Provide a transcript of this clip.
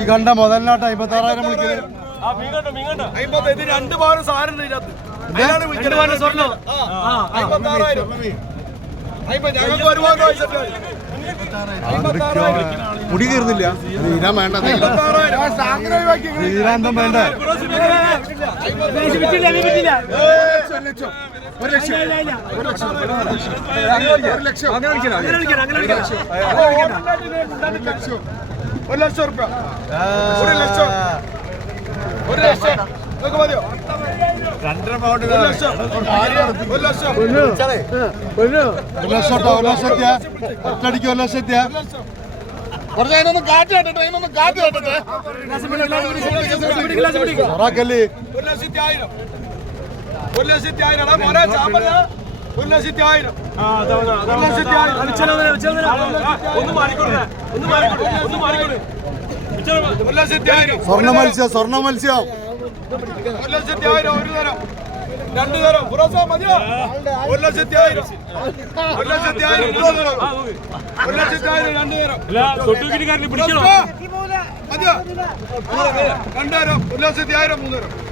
ഈ കണ്ട മുതലാട്ട് അമ്പത്താറായിരം മുടി തീർന്നില്ല തീരാൻ വേണ്ട തീരാന്തം വേണ്ട ഒരു ലക്ഷം റുപ്യ ഒരു ലക്ഷം ഒരു ലക്ഷം നോക്ക് മതിയോ ഒരു ഒരു ലക്ഷത്തി ആയിരം മോനെ ചാമ്പല്ല ഒരു ലക്ഷത്തി ആയിരം ഒരു ലക്ഷത്തി ആയിരം ഒന്ന് മാറിക്കൊടുക്കൊടുക്കൊടുക്ക ഒരു ലക്ഷത്തി ആയിരം സ്വർണ്ണ മത്സ്യം ഒരു ലക്ഷത്തി ആയിരം ഒരു തരം രണ്ടു തരം ഒരു ലക്ഷത്തി ആയിരം ഒരു ലക്ഷത്തി ആയിരം ഒരു ലക്ഷത്തി ആയിരം രണ്ടു തരം തൊട്ടു പിടിക്കാരി പിടിച്ചോ മതിയോ രണ്ടായിരം ഒരു ലക്ഷത്തി ആയിരം മൂന്ന്